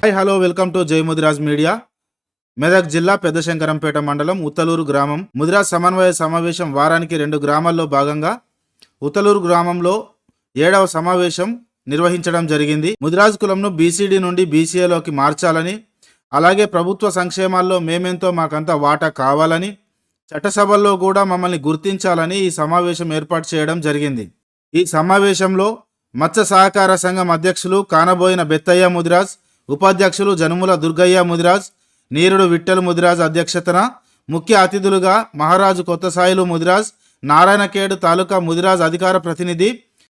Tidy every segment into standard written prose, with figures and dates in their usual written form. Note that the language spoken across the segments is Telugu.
హాయ్ హలో వెల్కమ్ టు జై ముదిరాజ్ మీడియా. మెదక్ జిల్లా పెద్దశంకరంపేట మండలం ఉత్తలూరు గ్రామం ముదిరాజ్ సమన్వయ సమావేశం వారానికి 2 గ్రామాల్లో భాగంగా ఉత్తలూరు గ్రామంలో 7వ సమావేశం నిర్వహించడం జరిగింది. ముదిరాజ్ కులంను బీసీడీ నుండి బీసీఏలోకి మార్చాలని, అలాగే ప్రభుత్వ సంక్షేమాల్లో మేమెంతో మాకంతా వాటా కావాలని, చట్టసభల్లో కూడా మమ్మల్ని గుర్తించాలని ఈ సమావేశం ఏర్పాటు చేయడం జరిగింది. ఈ సమావేశంలో మత్స్య సహకార సంఘం అధ్యక్షులు కానబోయిన బెత్తయ్య ముదిరాజ్, ఉపాధ్యక్షులు జనుముల దుర్గయ్య ముదిరాజ్, నీరుడు విట్టలు ముదిరాజ్ అధ్యక్షతన ముఖ్య అతిథులుగా మహారాజు కొత్తసాయిలు ముదిరాజ్, నారాయణఖేడ్ తాలూకా ముదిరాజ్ అధికార ప్రతినిధి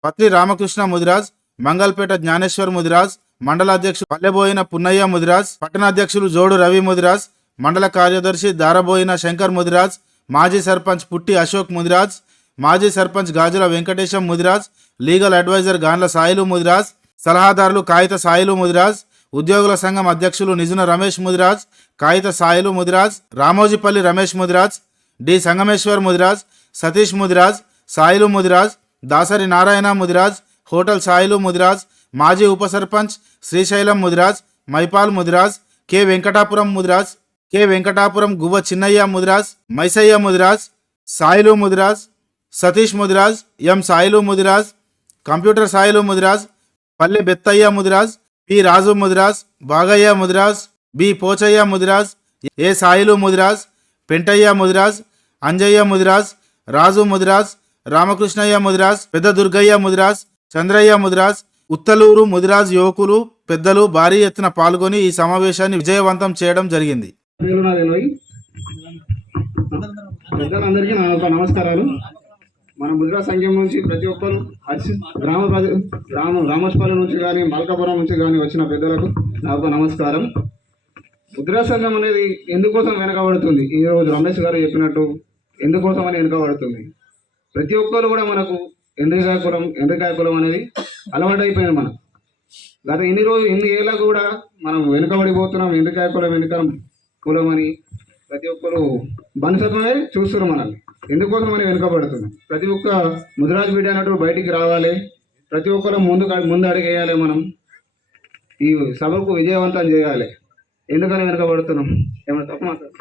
పత్రి రామకృష్ణ ముదిరాజ్, మంగల్పేట జ్ఞానేశ్వర్ ముదిరాజ్, మండల అధ్యక్షులు పల్లెబోయిన పున్నయ్య ముదిరాజ్, పట్టణ అధ్యక్షులు జోడు రవి ముదిరాజ్, మండల కార్యదర్శి దారబోయిన శంకర్ ముదిరాజ్, మాజీ సర్పంచ్ పుట్టి అశోక్ ముదిరాజ్, మాజీ సర్పంచ్ గాజుల వెంకటేశం ముదిరాజ్, లీగల్ అడ్వైజర్ గాన్ల సాయిలు ముదిరాజ్, సలహాదారులు కాగిత సాయిలు ముదిరాజ్, ఉద్యోగుల సంఘం అధ్యక్షులు నిజున రమేష్ ముదిరాజ్, కాగిత సాయిలు ముదిరాజ్, రామోజీపల్లి రమేష్ ముదిరాజ్, డి సంగమేశ్వర్ ముదిరాజ్, సతీష్ ముదిరాజ్, సాయిలు ముదిరాజ్, దాసరి నారాయణ ముదిరాజ్, హోటల్ సాయిలు ముదిరాజ్, మాజీ ఉప సర్పంచ్ శ్రీశైలం ముదిరాజ్, మైపాల్ ముదిరాజ్, కె వెంకటాపురం ముదిరాజ్, కె వెంకటాపురం గువ్వ చిన్నయ్య ముదిరాజ్, మైసయ్య ముదిరాజ్, సాయిలు ముదిరాజ్, సతీష్ ముదిరాజ్, ఎం సాయిలు ముదిరాజ్, కంప్యూటర్ సాయిలు ముదిరాజ్, పల్లె బెత్తయ్య ముదిరాజ్, పి రాజు ముదిరాజ్, బాగయ్య ముదిరాజ్, బి పోచయ్య ముదిరాజ్, ఏ సాయిలు ముదిరాజ్, పెంటయ్య ముదిరాజ్, అంజయ్య ముదిరాజ్, రాజు ముదిరాజ్, రామకృష్ణయ్య ముదిరాజ్, పెద్ద దుర్గయ్య ముదిరాజ్, చంద్రయ్య ముదిరాజ్, ఉత్తలూరు ముదిరాజ్ యువకులు పెద్దలు భారీ ఎత్తున పాల్గొని ఈ సమావేశాన్ని విజయవంతం చేయడం జరిగింది. పెద్దలందరికీ నా నమస్కారాలు. మన ముదిరాజ్ సంఘం నుంచి ప్రతి ఒక్కరు రామోస్పల్లి నుంచి కానీ మల్కాపురం నుంచి కానీ వచ్చిన పెద్దలకు నాకు నమస్కారం. ముదిరాజ్ సంఘం అనేది ఎందుకోసం వెనకబడుతుంది, ఈరోజు రమేష్ గారు చెప్పినట్టు ఎందుకోసం అని వెనకబడుతుంది. ప్రతి ఒక్కరు కూడా మనకు ఎండ్రికాయ కులం అనేది అలవాటు అయిపోయింది. మనం గత ఎన్ని ఏళ్ళకు కూడా మనం వెనుకబడిపోతున్నాం. ఎండ్రికాయ కులం అని ప్రతి ఒక్కరు బానిసత్వమే చూస్తున్నారు మనల్ని. ఎందుకోసం మనం వెనుకబడుతున్నాం. ప్రతి ఒక్క ముదిరాజ్ బిడ్డ అన్నట్టు బయటికి రావాలి. ప్రతి ఒక్కరు ముందు అడిగేయాలి. మనం ఈ సభకు విజయవంతం చేయాలి. ఎందుకని వెనుకబడుతున్నాం? ఏమైనా తప్పు మాట్లాడు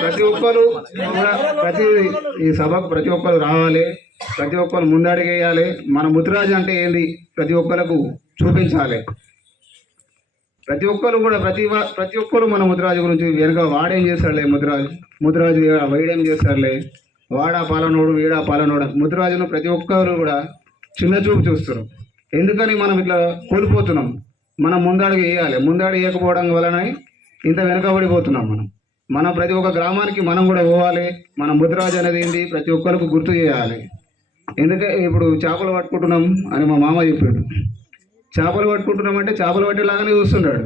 ప్రతి ఒక్కరు ఈ సభకు ప్రతి ఒక్కరు రావాలి. ప్రతి ఒక్కరు ముందడిగేయాలి. మన ముదిరాజు అంటే ఏంది ప్రతి ఒక్కరికి చూపించాలి. ప్రతి ఒక్కరు కూడా ప్రతి ఒక్కరు మన ముదిరాజు గురించి వెనుక వాడేం చేస్తాడులే, ముదిరాజు వైడేం చేస్తాడులే, వాడా పాలనోడు వీడా పాలనోడు, ముదిరాజును ప్రతి ఒక్కరు కూడా చిన్న చూపు చూస్తారు. ఎందుకని మనం ఇట్లా కోల్పోతున్నాం? మనం ముందడుగు వేయాలి. ముందడుగు వేయకపోవడం వలన ఇంత వెనుకబడిపోతున్నాం. మనం ప్రతి ఒక్క గ్రామానికి మనం కూడా పోవాలి. మన ముదిరాజు అనేది ఏంటి ప్రతి ఒక్కరికి గుర్తు చేయాలి. ఎందుకంటే ఇప్పుడు చేపలు పట్టుకుంటున్నాం అని మా మామ చెప్పాడు. చేపలు పట్టుకుంటున్నామంటే చేపలు పట్టేలాగానే చూస్తున్నాడు.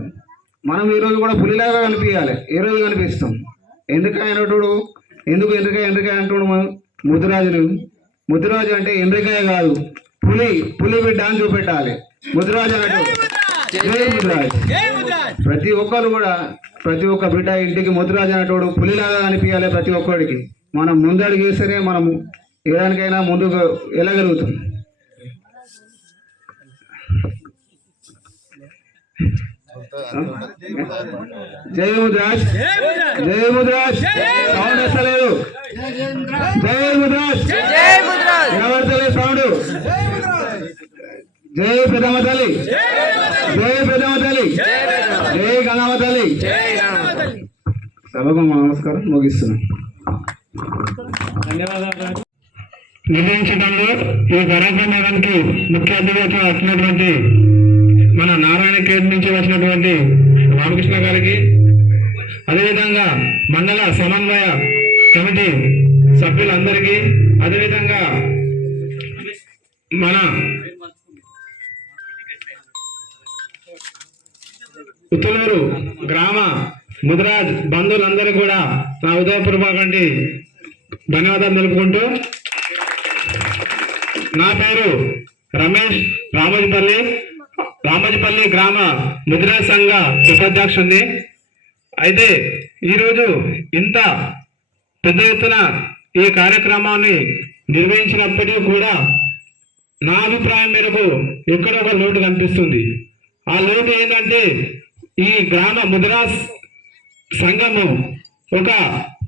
మనం ఈరోజు కూడా పులిలాగా కనిపించాలి. ఏ రోజు కనిపిస్తాం? ఎండ్రికాయ ఎండ్రికాయ అంటుడు ముదిరాజు అంటే ఎండ్రికాయ కాదు, పులి బిడ్డ అని చూపెట్టాలి. ముదిరాజు అన్నట్టు ప్రతి ఒక్కరు కూడా ప్రతి ఒక్క బిడ్డ ఇంటికి ముదిరాజు అన్నట్టు పులిలాగా కనిపించాలి. ప్రతి ఒక్కరికి మనం ముందడుగు వేస్తేనే మనం ఏదానికైనా ముందుకు వెళ్ళగలుగుతాం. జై ముదిరాజ్, జై ముదిరాజ్. సౌండ్ వస్తలేదు. జై ముదిరాజ్, ఎవరితలేదు సౌండ్. జై పెద్దమ్మ తల్లి, జై పెద్దమ్మ తల్లి, జై గంగమ్మ తల్లి. సభకు నమస్కారం ముగిస్తున్నాం. ధన్యవాదాలు. నిర్వహించడంలో ఈ కార్యక్రమానికి ముఖ్య అతిథిగా వచ్చినటువంటి మన నారాయణఖేడ్ నుంచి వచ్చినటువంటి రామకృష్ణ గారికి, అదేవిధంగా మండల సమన్వయ కమిటీ సభ్యులందరికీ, అదేవిధంగా మన ఉత్తలూరు గ్రామ ముదిరాజ్ బంధువులందరూ కూడా నా హృదయపూర్వకంగా ధన్యవాదాలు తెలుపుకుంటూ, నా పేరు రమేష్, రామోజీపల్లి గ్రామ ముదిరాజ్ సంఘ ఉపాధ్యక్షుడిని. అయితే ఈరోజు ఇంత పెద్ద ఎత్తున ఈ కార్యక్రమాన్ని నిర్వహించినప్పటికీ కూడా నా అభిప్రాయం మేరకు ఎక్కడో ఒక లోటు కనిపిస్తుంది. ఆ లోటు ఏంటంటే ఈ గ్రామ ముద్రాస్ సంఘము ఒక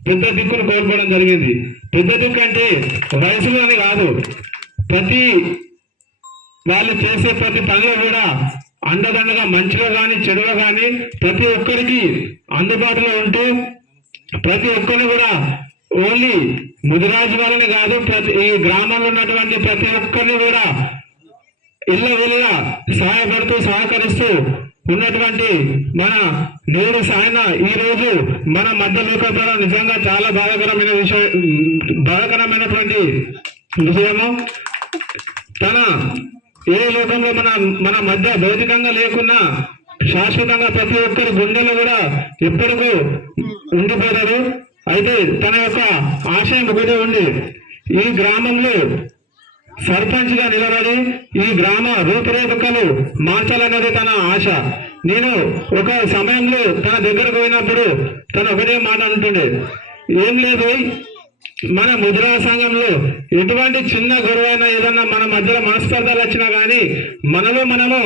పెద్ద దిక్కును కోల్పోవడం జరిగింది. పెద్ద దిక్కు అంటే వయసులోని కాదు, ప్రతి వాళ్ళు చేసే ప్రతి పనిలో కూడా అండదండగా మంచిగా కానీ చెడుగా కానీ ప్రతి ఒక్కరికి అందుబాటులో ఉంటూ ప్రతి ఒక్కరిని కూడా ఓన్లీ ముదిరాజు వాళ్ళని కాదు, ఈ గ్రామంలో ఉన్నటువంటి ప్రతి ఒక్కరిని కూడా ఇళ్ళ వెళ్ళ సహాయపడుతూ సహకరిస్తూ ఉన్నటువంటి మన నేడు సాయన ఈ రోజు మన మధ్య లోకపడం నిజంగా చాలా బాధాకరమైనటువంటి విషయము. తన ఏ లోకంలో మన మధ్య భౌతికంగా లేకున్నా శాశ్వతంగా ప్రతి ఒక్కరి గుండెలు కూడా ఎప్పటికూ ఉండిపోతారు. అయితే తన యొక్క ఆశయం ఒకటే ఉంది, ఈ గ్రామంలో సర్పంచ్ గా నిలబడి ఈ గ్రామ రూపురేఖలు మార్చాలన్నది తన ఆశ. నేను ఒక సమయంలో తన దగ్గరకు పోయినప్పుడు తను ఒకటే మాట అంటుండే, ఏం లేదు మన ముద్రా సంఘంలో ఎటువంటి చిన్న గొడవైనా ఏదన్నా మన మధ్యలో మనస్పర్ధలు వచ్చినా కానీ మనలో మనము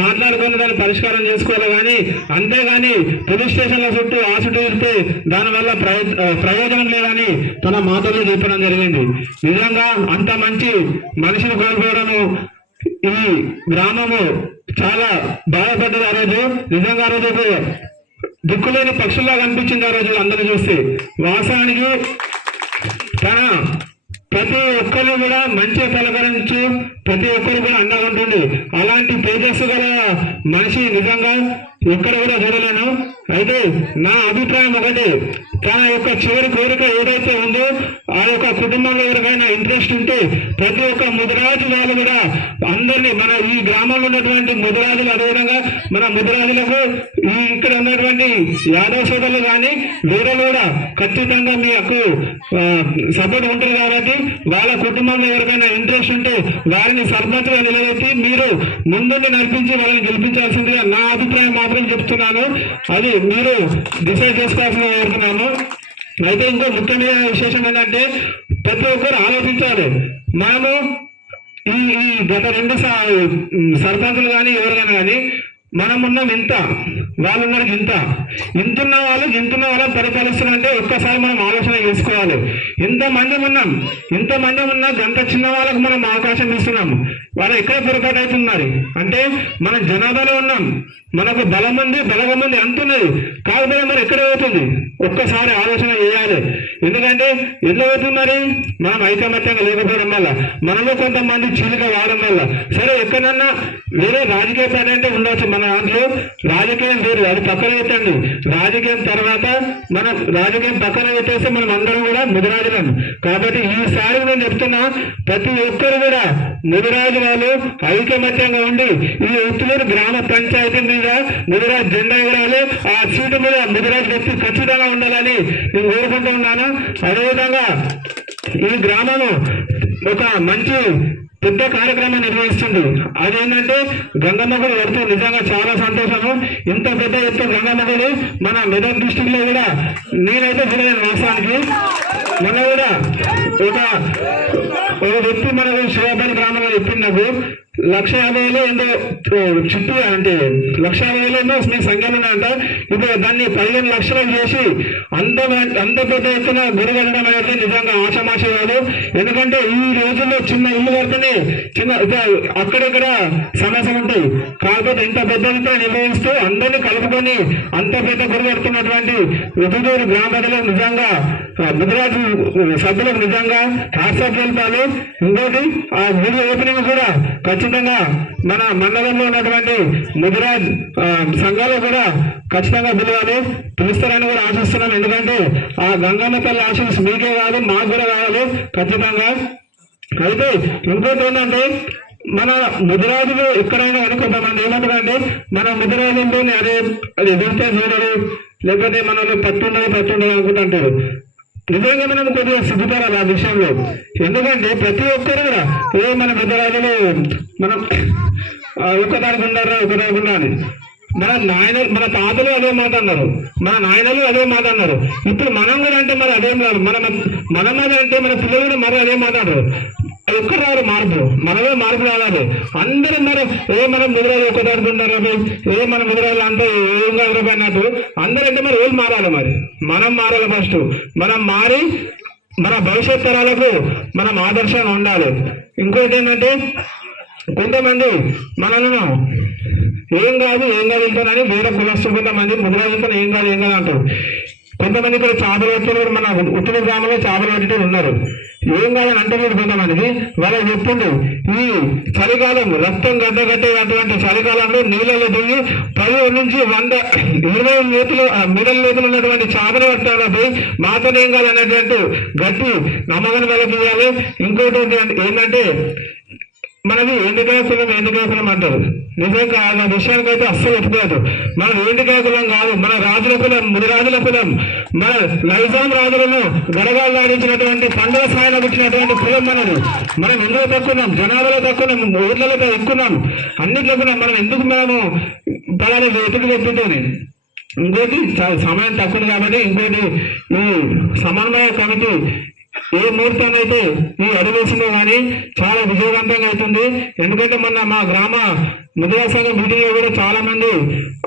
మాట్లాడుకుని దాన్ని పరిష్కారం చేసుకోవాలి కానీ అంతేగాని పోలీస్ స్టేషన్ల చుట్టూ ఆ చుట్టూ వెళ్తే దానివల్ల ప్రయోజనం లేదని తన మాటల్లో చెప్పడం జరిగింది. నిజంగా అంత మంచి మనిషిని కోల్పోవడము ఈ గ్రామము చాలా బాధపడ్డది. ఆ రోజు నిజంగా ఆ రోజు దిక్కులేని పక్షుల్లా కనిపించింది ఆ రోజు అందరూ చూస్తే. వాస్తవానికి తన ప్రతి ఒక్కరు కూడా మంచి పలకరించి ప్రతి ఒక్కరు కూడా అండగా ఉంటుంది. అలాంటి తేజస్సు గల మనిషి నిజంగా ఎక్కడ కూడా చూడలేను. అయితే నా అభిప్రాయం ఒకటి, తన యొక్క చివరి కోరిక ఏదైతే ఉందో ఆ యొక్క కుటుంబంలో ఎవరికైనా ఇంట్రెస్ట్ ఉంటే ప్రతి ఒక్క ముదిరాజు వాళ్ళు కూడా అందరినీ మన ఈ గ్రామంలో ఉన్నటువంటి ముదిరాజులు అదేవిధంగా మన ముదిరాజులకు ఈ ఇక్కడ ఉన్నటువంటి యాదవ సోదరులు కానీ వేరే కూడా ఖచ్చితంగా మీకు సపోర్ట్ ఉంటుంది కాబట్టి వాళ్ళ కుటుంబంలో ఎవరికైనా ఇంట్రెస్ట్ ఉంటే వారిని సర్పంచ్గా నిలబెట్టి మీరు ముందుండి నడిపించి వాళ్ళని గెలిపించాల్సిందిగా నా అభిప్రాయం మాత్రం చెప్తున్నాను. అది మీరు డిసైడ్ చేసుకోవాల్సిన కోరుతున్నాను. అయితే ఇంకో ముఖ్యమైన విశేషం ఏంటంటే ప్రతి ఒక్కరు ఆలోచించాలి. మనము ఈ గత 2 సర్పంచులు కానీ ఎవరికైనా కానీ మనం ఉన్నాం ఇంత, వాళ్ళు ఉన్నారు ఇంతున్న వాళ్ళని పరిపాలిస్తున్నారంటే ఒక్కసారి మనం ఆలోచన చేసుకోవాలి. ఇంతమంది ఉన్నా గంట చిన్న వాళ్ళకు మనం అవకాశం ఇస్తున్నాం. వాళ్ళు ఎక్కడ పొరపాటు అవుతున్నారు అంటే మనం జనాభాలో ఉన్నాం, మనకు బలగం ఉంది అంటున్నది కాకపోతే మరి ఎక్కడ అవుతుంది ఒక్కసారి ఆలోచన చేయాలి. ఎందుకంటే ఎందుకు అవుతున్నది మనం ఐకమత్యంగా లేకపోవడం వల్ల, మనలో కొంతమంది చీలిక వాడడం వల్ల. సరే ఎక్కడన్నా వేరే రాజకీయ పార్టీ అంటే ఉండవచ్చు, మన దాంట్లో రాజకీయం వేరు, అది పక్కన పెట్టండి. రాజకీయం తర్వాత మన రాజకీయం పక్కన పెట్టేస్తే మనం అందరం కూడా ముదిరాజులం. కాబట్టి ఈసారి నేను చెప్తున్నా, ప్రతి ఒక్కరు కూడా ముదిరాజు వాళ్ళు ఐకమత్యంగా ఉండి ఈ ఉత్తలూరు గ్రామ పంచాయతీ మీద ముదిరాజు జెండా ఎగరాలి, ఆ సీటు మీద ముదిరాజు వ్యక్తి ఖచ్చితంగా ఉండాలని నేను కోరుకుంటూ ఉన్నాను. అదేవిధంగా ఈ గ్రామము ఒక మంచి పెద్ద కార్యక్రమం నిర్వహిస్తుంది. అదేంటంటే గంగమ్మగుడు వరకు నిజంగా చాలా సంతోషము. ఇంత పెద్ద ఎత్తు గంగమ్మగుడు మన మెదక్ డిస్టిక్ లో కూడా నేనైతే చూడలేను. వాస్తవానికి మన కూడా ఒక వ్యక్తి మనకు శివాపల్లి గ్రామంలో చెప్పింది నాకు 1,50,000 ఏందో చుట్టూ అంటే 1,50,000 ఏమో మీ సంఖ్యలు ఉన్నాయంట. ఇప్పుడు దాన్ని 15 లక్షలు చేసి అంత పెద్ద ఎత్తున గుడి కట్టడం అనేది నిజంగా ఆషామాష కాదు. ఎందుకంటే ఈ రోజుల్లో చిన్న ఇల్లు కడితేనే అక్కడెక్కడ సమస్యలు ఉంటాయి. కాకపోతే ఇంత పెద్ద ఎత్తున నిర్వహిస్తూ అందరినీ కలుపుకొని అంత పెద్ద గుడి కడుతున్నటువంటి ఉదూరు గ్రామ ప్రజలకు నిజంగా ముదిరాజు సభ్యులకు నిజంగా వాట్సాప్ వెళ్తాను. ఇంకోటి ఆ గుడి ఓపెనింగ్ కూడా ఖచ్చితంగా మన మండలంలో ఉన్నటువంటి ముదిరాజ్ సంఘాలు కూడా ఖచ్చితంగా పిలుస్తారని కూడా ఆశిస్తున్నాను. ఎందుకంటే ఆ గంగమ్మ తల్లి ఆశీస్ మీకే కాదు మాకు కూడా కావాలి ఖచ్చితంగా. అయితే ఇంకోటి ఏంటంటే మన ముదిరాజులు ఎక్కడైనా కొంతమంది ఏమంటారంటే మన ముదిరాజులోని అది ఎదురుతే చూడరు, లేకపోతే మనలో పట్టుండదు అనుకుంటుంటారు. నిజంగా మనం కొద్దిగా సిగ్గుపడాలి ఆ విషయంలో. ఎందుకంటే ప్రతి ఒక్కరు కూడా మన ముదిరాజులు మనం ఒకదానికి ఉన్నారా అని మన తాతలు అదే మాట అన్నారు, మన నాయనలు అదే మాట అన్నారు. ఇప్పుడు మనం కూడా అంటే మరి అదేం రాదు, మన మాట అంటే మన పిల్లలు కూడా మరి అదే మాట అన్నారు. ఎక్కడ రాదు మార్పు, మనమే మార్పు రావాలి. అందరూ మరి మనం ముదిరాలు ఒక దాడుతున్నారు, మన ముదిరాలు అంతా ఏం కాదు అన్నట్టు అందరంటే మరి ఏం మారాలి, మరి మనం మారాలి. ఫస్ట్ మనం మారి మన భవిష్యత్ తరాలకు మనం ఆదర్శంగా ఉండాలి. ఇంకోటి ఏంటంటే కొంతమంది మనల్ని ఏం కాదు వెళ్తానని వేరే కులస్తు కొంతమంది ముదిరాజుతో ఏం కాదు అంటారు. కొంతమంది ఇక్కడ చేపలు పట్టే మన ఉత్తర గ్రామంలో చేపలు పట్టేటోళ్ళు ఉన్నారు. ఏం కాదని అంటే మీరు కొంతమందికి వాళ్ళకి చెప్తుంది, ఈ చలికాలం రక్తం గడ్డగట్టేటువంటి చలికాలంలో నీళ్ళలో దిగి 10 నుంచి 100, 20 లోతులు మిడల్ లోతులు ఉన్నటువంటి చేపలు పట్టాలపై మాతో ఏం కాదనేటువంటి గట్టి నమ్మకం వాళ్ళకి ఇవ్వాలి. ఇంకోటి ఏంటంటే మనది ఎండుకాయ కులం అంటారు. నిజంగా ఆ విషయానికైతే అస్సలు ఒప్పుకోదు. మనం ఎండుకాయ కులం కాదు, మన రాజుల కులం, ముదిరాజుల కులం. మన నైజాం రాజులను గడగాలు ఆడించినటువంటి పండుగ స్థాయిలో పుట్టినటువంటి కులం మనది. మనం ఎందులో తక్కున్నాం, జనాభాలో తక్కున్నాం, ఊర్లలో ఎక్కున్నాం, అన్నిట్లో కూడా మనం ఎందుకు మేము పలానా ఎదుటి చెప్తుంటేనే. ఇంకోటి సమయం తక్కువ కాబట్టి ఇంకోటి ఈ సమన్వయ కమిటీ ఏ ముహూర్తం అయితే ఈ అడుగువేసిందో కానీ చాలా విజయవంతంగా అవుతుంది. ఎందుకంటే మొన్న మా గ్రామ ముదిరా సంఘం మీటింగ్ లో కూడా చాలా మంది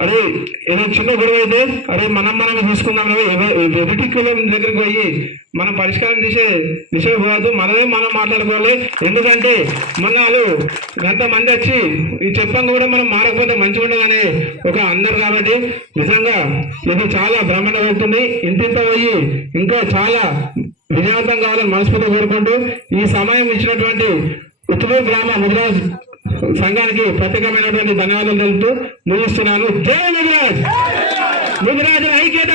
అరే ఏదో చిన్న గొడవ అయితే అరే మనం చూసుకుందాం, ఎదుటి కులం దగ్గరికి పోయి మనం పరిష్కారం చేసే విషయం పోవద్దు, మనం మాట్లాడుకోవాలి. ఎందుకంటే మొన్న వాళ్ళు గంట మంది వచ్చి ఈ చెప్పంగా కూడా మనం మారకపోతే మంచిగా ఉండగానే ఒక అన్నారు. కాబట్టి నిజంగా ఇది చాలా బ్రహ్మాండంగా అవుతుంది. ఇంటింత పోయి ఇంకా చాలా విజయవంతం కావాలని మనస్ఫూర్తిగా కోరుకుంటూ ఈ సమయం ఇచ్చినటువంటి ఉత్తూరు గ్రామ ముదిరాజ్ సంఘానికి ప్రత్యేకమైనటువంటి ధన్యవాదాలు తెలుపుతూ ముగిస్తున్నాను. జై ముదిరాజ్, ముదిరాజుల ఐక్యత,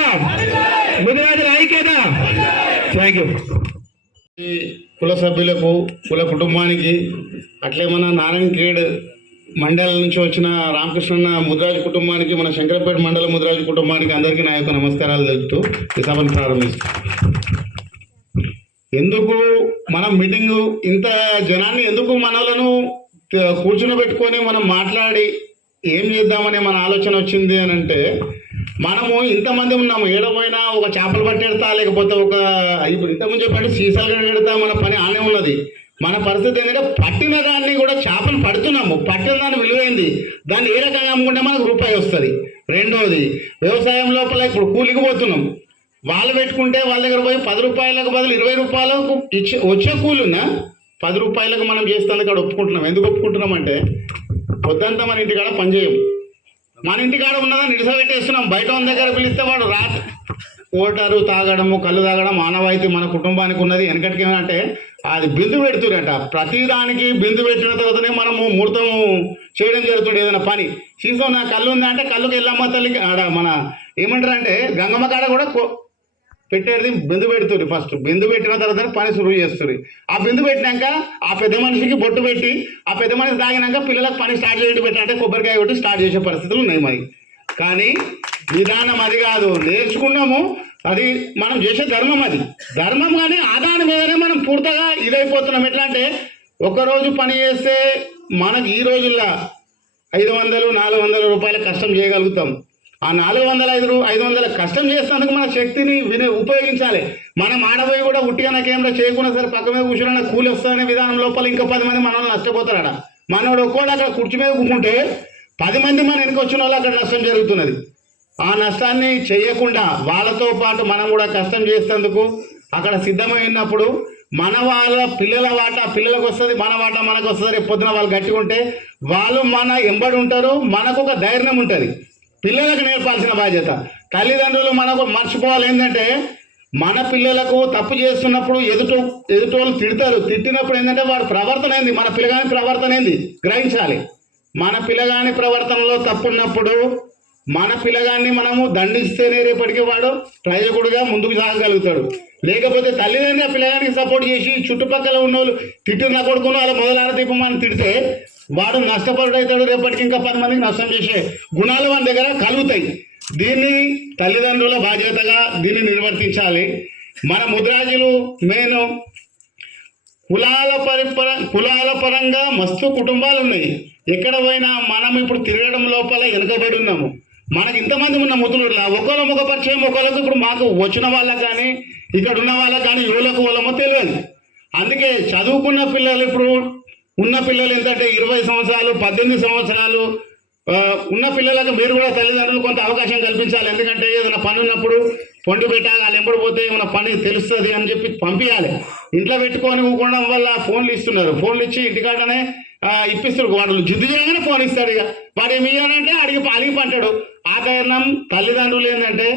ముదిరాజుల ఐక్యత. Thank you. ఈ కుల సభ్యులకు, కుల కుటుంబానికి, అట్లే మన నారాయణఖేడ్ మండలం నుంచి వచ్చిన రామకృష్ణ ముదిరాజు కుటుంబానికి, మన శంకరపేట మండల ముదిరాజు కుటుంబానికి అందరికీ నా యొక్క నమస్కారాలు తెలుపుతూ ఈ సభను ప్రారంభిస్తాం. ఎందుకు మనం మీటింగు ఇంత జనాన్ని ఎందుకు మనలను కూర్చుని మనం మాట్లాడి ఏం చేద్దామనే మన ఆలోచన వచ్చింది అని అంటే, మనము ఇంతమంది ఉన్నాము, ఏడపోయినా ఒక చేపలు పట్టేడతా, లేకపోతే ఒక ఇప్పుడు ఇంతకుముందు చెప్పండి సీసాలు కడతా, మన పని ఆనే ఉన్నది. మన పరిస్థితి ఏంటంటే పట్టిన దాన్ని కూడా చేపలు పడుతున్నాము, పట్టిన దాన్ని విలువైంది, దాన్ని ఏ రకంగా అమ్ముకుంటే మనకు రూపాయి వస్తుంది. రెండోది వ్యవసాయం లోపల ఇప్పుడు కూలికి పోతున్నాం, వాళ్ళు పెట్టుకుంటే వాళ్ళ దగ్గర పోయి 10 రూపాయలకు బదులు 20 రూపాయలకు వచ్చే కూలినా 10 రూపాయలకు మనం చేస్తానికి అక్కడ ఒప్పుకుంటున్నాం. ఎందుకు ఒప్పుకుంటున్నాం అంటే పొద్దంతా మన ఇంటికాడ పనిచేయం, మన ఇంటికాడ ఉన్నదని నిడిసబెట్టేస్తున్నాం. బయట ఉన్న దగ్గర పిలిస్తే వాడు రాత్రి ఓటారు తాగడము, కళ్ళు తాగడం ఆనవాయితీ మన కుటుంబానికి ఉన్నది. వెనకటికి ఏమంటే అది బిందు పెడుతురట, ప్రతిదానికి బిందు పెట్టిన తర్వాతనే మనము ముహూర్తం చేయడం జరుగుతుంది. ఏదైనా పని సీసం నా కళ్ళు ఉందంటే కళ్ళుకి ఎల్లమ్మ తల్లికి ఆడ మన ఏమంటారు అంటే గంగమ్మ కాడ కూడా పెట్టేది బిందు పెడుతుంది. ఫస్ట్ బిందు పెట్టిన తర్వాత పని సురువు చేస్తుంది. ఆ బిందు పెట్టినాక ఆ పెద్ద మనిషికి బొట్టు పెట్టి, ఆ పెద్ద మనిషి తాగినాక పిల్లలకు పని స్టార్ట్ చేయడం పెట్టాలంటే కొబ్బరికాయ కొట్టి స్టార్ట్ చేసే పరిస్థితులు ఉన్నాయి మరి. కానీ విధానం అది కాదు, నేర్చుకున్నాము, అది మనం చేసే ధర్మం, అది ధర్మం. కానీ ఆ దాని మీదనే మనం పూర్తిగా ఇదైపోతున్నాం. ఎట్లా అంటే ఒకరోజు పని చేస్తే మనకు ఈ రోజుల్లో 500-400 రూపాయల కష్టం చేయగలుగుతాం. ఆ 400-500 కష్టం చేసేందుకు మన శక్తిని ఉపయోగించాలి. మనం ఆడబోయి కూడా ఉట్టిగా నాకేమో చేయకుండా సరే పక్క మీద కూర్చున్న కూలి వస్తుందనే విధానం లోపల ఇంకా 10 మంది మనల్ని నష్టపోతారట. మనోడు ఒక్కోడు అక్కడ కుర్చీ మీద కూకుంటే 10 మంది మన వెనక వచ్చిన వాళ్ళు అక్కడ నష్టం జరుగుతున్నది. ఆ నష్టాన్ని చేయకుండా వాళ్ళతో పాటు మనం కూడా కష్టం చేసేందుకు అక్కడ సిద్ధమైనప్పుడు మన వాళ్ళ పిల్లల వాటా పిల్లలకు వస్తుంది, మన వాటా మనకు వస్తుంది. రేపు పొద్దున వాళ్ళు గట్టిగా ఉంటే వాళ్ళు మన ఎంబడి ఉంటారు, మనకు ఒక ధైర్యం ఉంటుంది. పిల్లలకు నేర్పాల్సిన బాధ్యత తల్లిదండ్రులు మనకు మర్చిపోవాలి. ఏంటంటే మన పిల్లలకు తప్పు చేస్తున్నప్పుడు ఎదుటోళ్ళు తిడతారు, తిట్టినప్పుడు ఏంటంటే వాడు ప్రవర్తన ఏంది, మన పిల్లగాని ప్రవర్తన ఏంది గ్రహించాలి. మన పిల్లగాని ప్రవర్తనలో తప్పున్నప్పుడు మన పిల్లగాన్ని మనము దండిస్తేనే రేపటికి వాడు ప్రయోజకుడిగా ముందుకు సాగగలుగుతాడు. లేకపోతే తల్లిదండ్రులు పిల్లగానికి సపోర్ట్ చేసి చుట్టుపక్కల ఉన్న వాళ్ళు తిట్టిన కొడుకున్న వాళ్ళ మొదలార దీపం అని తిడితే వాడు నష్టపరుడవుతాడు. రేపటికి ఇంకా 10 మందికి నష్టం చేసే గుణాలు మన దగ్గర కలుగుతాయి. దీన్ని తల్లిదండ్రుల బాధ్యతగా దీన్ని నిర్వర్తించాలి. మన ముదిరాజులు మెయిన్ కులాల పరంగా మస్తు కుటుంబాలు ఉన్నాయి. ఎక్కడ పోయినా మనం ఇప్పుడు తిరగడం లోపల వెనుకబడి ఉన్నాము. మనకి ఇంతమంది ఉన్న ముతులులా ఒకళ్ళ ముఖ పరిచయం ఒకళ్ళకు ఇప్పుడు మాకు వచ్చిన వాళ్ళకి కానీ ఇక్కడ ఉన్న వాళ్ళకి కానీ యువలకు వాళ్ళమో తెలియదు. అందుకే చదువుకున్న పిల్లలు ఇప్పుడు ఉన్న పిల్లలు ఏంటంటే 20 సంవత్సరాలు 18 సంవత్సరాలు ఉన్న పిల్లలకు మీరు కూడా తల్లిదండ్రులు కొంత అవకాశం కల్పించాలి. ఎందుకంటే ఏదైనా పని ఉన్నప్పుడు పొండి పెట్టాలి, వాళ్ళు ఎంబడి పోతే ఏమైనా పని తెలుస్తుంది అని చెప్పి పంపించాలి. ఇంట్లో పెట్టుకొని ఊకోవడం వల్ల ఫోన్లు ఇస్తున్నారు. ఫోన్లు ఇచ్చి ఇంటికాడనే ఇప్పిస్తారు. వాడు జిద్దు చేయగానే ఫోన్ ఇస్తాడు. ఇక వాడు ఏమి ఇవ్వాలంటే అడిగి పంటాడు. ఆ కారణం తల్లిదండ్రులు ఏంటంటే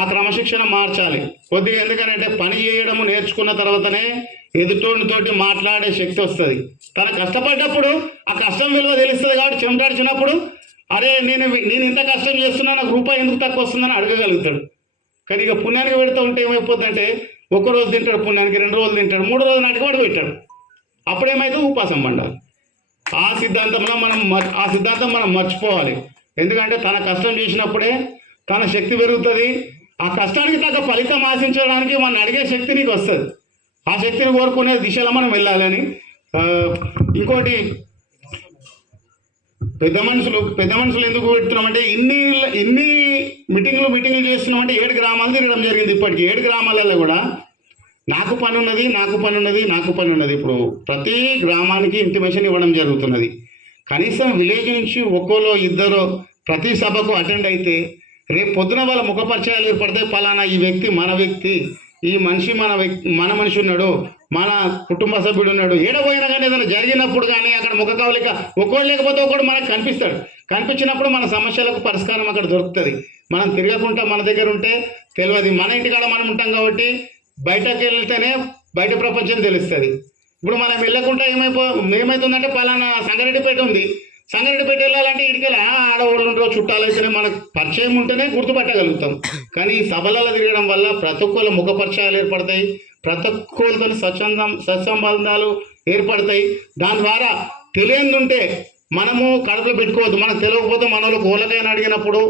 ఆ క్రమశిక్షణ మార్చాలి కొద్దిగా. ఎందుకంటే పని చేయడము నేర్చుకున్న తర్వాతనే ఎదుటోడితోటి మాట్లాడే శక్తి వస్తుంది. తన కష్టపడ్డప్పుడు ఆ కష్టం విలువ తెలుస్తుంది. కాబట్టి చెమటాడిచినప్పుడు అరే నేను ఇంత కష్టం చేస్తున్నా, నాకు రూపాయి ఎందుకు తక్కువ వస్తుందని అడగగలుగుతాడు. కానీ ఇక పుణ్యానికి పెడుతూ ఉంటే ఏమైపోతుందంటే ఒక రోజు తింటాడు, పుణ్యానికి 2 రోజులు తింటాడు, 3 రోజులు నాటికి వాడు పెట్టాడు. అప్పుడేమైతే ఉపాసం పండాలి. ఆ సిద్ధాంతం మనం మర్చిపోవాలి. ఎందుకంటే తన కష్టం చేసినప్పుడే తన శక్తి పెరుగుతుంది. ఆ కష్టానికి తగ్గ ఫలితం ఆశించడానికి మనం అడిగే శక్తి నీకు వస్తుంది. ఆ శక్తిని కోరుకునే దిశలో మనం వెళ్ళాలని. ఇంకోటి పెద్ద మనుషులు ఎందుకు పెడుతున్నామంటే ఇన్ని మీటింగ్లు చేస్తున్నామంటే 7 గ్రామాలు తిరగడం జరిగింది. ఇప్పటికి 7 గ్రామాలలో కూడా నాకు పని ఉన్నది. ఇప్పుడు ప్రతి గ్రామానికి ఇంటిమేషన్ ఇవ్వడం జరుగుతున్నది. కనీసం విలేజ్ నుంచి ఒక్కోలో ఇద్దరు ప్రతి సభకు అటెండ్ అయితే రేపు పొద్దున వాళ్ళ ముఖ పరిచయాలు ఏర్పడతాయి. పలానా ఈ వ్యక్తి మన వ్యక్తి, ఈ మనిషి మన మనిషి ఉన్నాడు, మన కుటుంబ సభ్యుడు ఉన్నాడు. ఏడపోయినా కానీ ఏదైనా జరిగినప్పుడు కానీ అక్కడ ముఖ కవలిక ఒక్కోడు లేకపోతే ఒక్కడు మనకు కనిపిస్తాడు. కనిపించినప్పుడు మన సమస్యలకు పరిష్కారం అక్కడ దొరుకుతుంది. మనం తిరగకుండా మన దగ్గర ఉంటే తెలియదు. మన ఇంటికాడ మనం ఉంటాం కాబట్టి బయటకు వెళ్తేనే బయట ప్రపంచం తెలుస్తుంది. ఇప్పుడు మనం వెళ్ళకుండా ఏమవుతుందంటే పలానా సంగారెడ్డిపేట ఉంది, సంగారెడ్డిపేట వెళ్ళాలంటే ఇడికెళ్ళి ఆడవాళ్ళు ఉంటారో చుట్టాలు అయితేనే మనకు పరిచయం ఉంటేనే గుర్తుపట్టగలుగుతాం. కానీ ఈ సభలలో తిరగడం వల్ల ప్రతి ఒక్కళ్ళ ముఖ పరిచయాలు ఏర్పడతాయి, ప్రతి ఒక్కరితో సత్సంబంధాలు ఏర్పడతాయి. దాని ద్వారా తెలియదు ఉంటే మనము కడుపులో పెట్టుకోవద్దు. మనకు తెలియకపోతే మన వాళ్ళకి ఓలకైనా అడిగినప్పుడు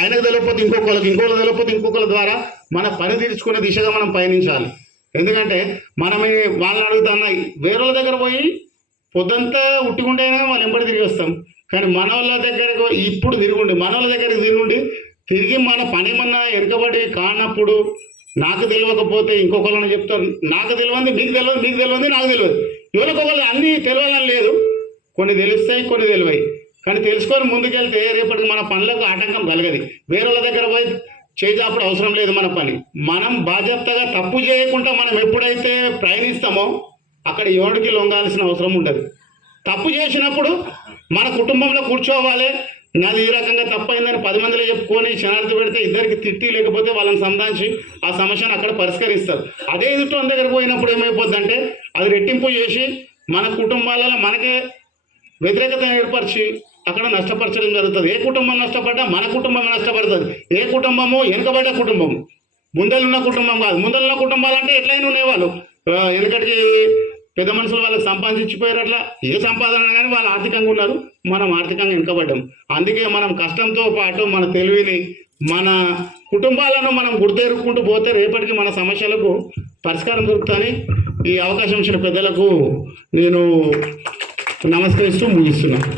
ఆయనకు తెలియకపోతే ఇంకొకరికి తెలియకపోతే ఇంకొకరి ద్వారా మన పని తీర్చుకునే దిశగా మనం పయనించాలి. ఎందుకంటే మనమే వాళ్ళని అడుగుతున్నా వేరే వాళ్ళ దగ్గర పోయి పొద్దంతా ఉట్టుకుంటేనే వాళ్ళు ఎంబడి తిరిగి వస్తాం. కానీ మన వాళ్ళ దగ్గరకు ఇప్పుడు మన వాళ్ళ దగ్గరికి తిరిగి మన పని ఏమన్నా వెనుకబడి కానప్పుడు నాకు తెలియకపోతే ఇంకొకళ్ళని చెప్తారు. నాకు తెలియంది మీకు తెలియదు నాకు తెలియదు. ఎవరికొకళ్ళు అన్నీ తెలియాలని లేదు. కొన్ని తెలుస్తాయి, కొన్ని తెలివాయి. కానీ తెలుసుకొని ముందుకెళ్తే రేపటికి మన పనులకు ఆటంకం కలగదు. వేరే వాళ్ళ దగ్గర పోయి చేసేటప్పుడు అవసరం లేదు. మన పని మనం బాధ్యతగా తప్పు చేయకుండా మనం ఎప్పుడైతే ప్రయాణిస్తామో అక్కడ ఎవడికి లొంగాల్సిన అవసరం ఉండదు. తప్పు చేసినప్పుడు మన కుటుంబంలో కూర్చోవాలి. నాది ఈ రకంగా తప్పైందని 10 మందిలో చెప్పుకొని శనార్థి పెడితే ఇద్దరికి తిట్టి లేకపోతే వాళ్ళని సంధానించి ఆ సమస్యను అక్కడ పరిష్కరిస్తారు. అదే ఎదుటి దగ్గరకు పోయినప్పుడు ఏమైపోద్దంటే అది రెట్టింపు చేసి మన కుటుంబాలలో మనకే వ్యతిరేకత ఏర్పరిచి అక్కడ నష్టపరచడం జరుగుతుంది. ఏ కుటుంబం నష్టపడ్డా మన కుటుంబం నష్టపడుతుంది. ఏ కుటుంబము వెనుకబడ్డ కుటుంబం, ముందలున్న కుటుంబం కాదు. ముందలున్న కుటుంబాలంటే ఎట్లయినా ఉండేవాళ్ళు. వెనుకటికి పెద్ద మనుషులు వాళ్ళకి సంపాదించిపోయారు. అట్లా ఏ సంపాదన కానీ వాళ్ళు ఆర్థికంగా ఉన్నారు, మనం ఆర్థికంగా వెనుకబడ్డాం. అందుకే మనం కష్టంతో పాటు మన తెలివిని మన కుటుంబాలను మనం గుర్తెరుక్కుంటూ పోతే రేపటికి మన సమస్యలకు పరిష్కారం దొరుకుతాయని ఈ అవకాశం ఇచ్చిన పెద్దలకు నేను నమస్కరిస్తూ ముగిస్తున్నాను.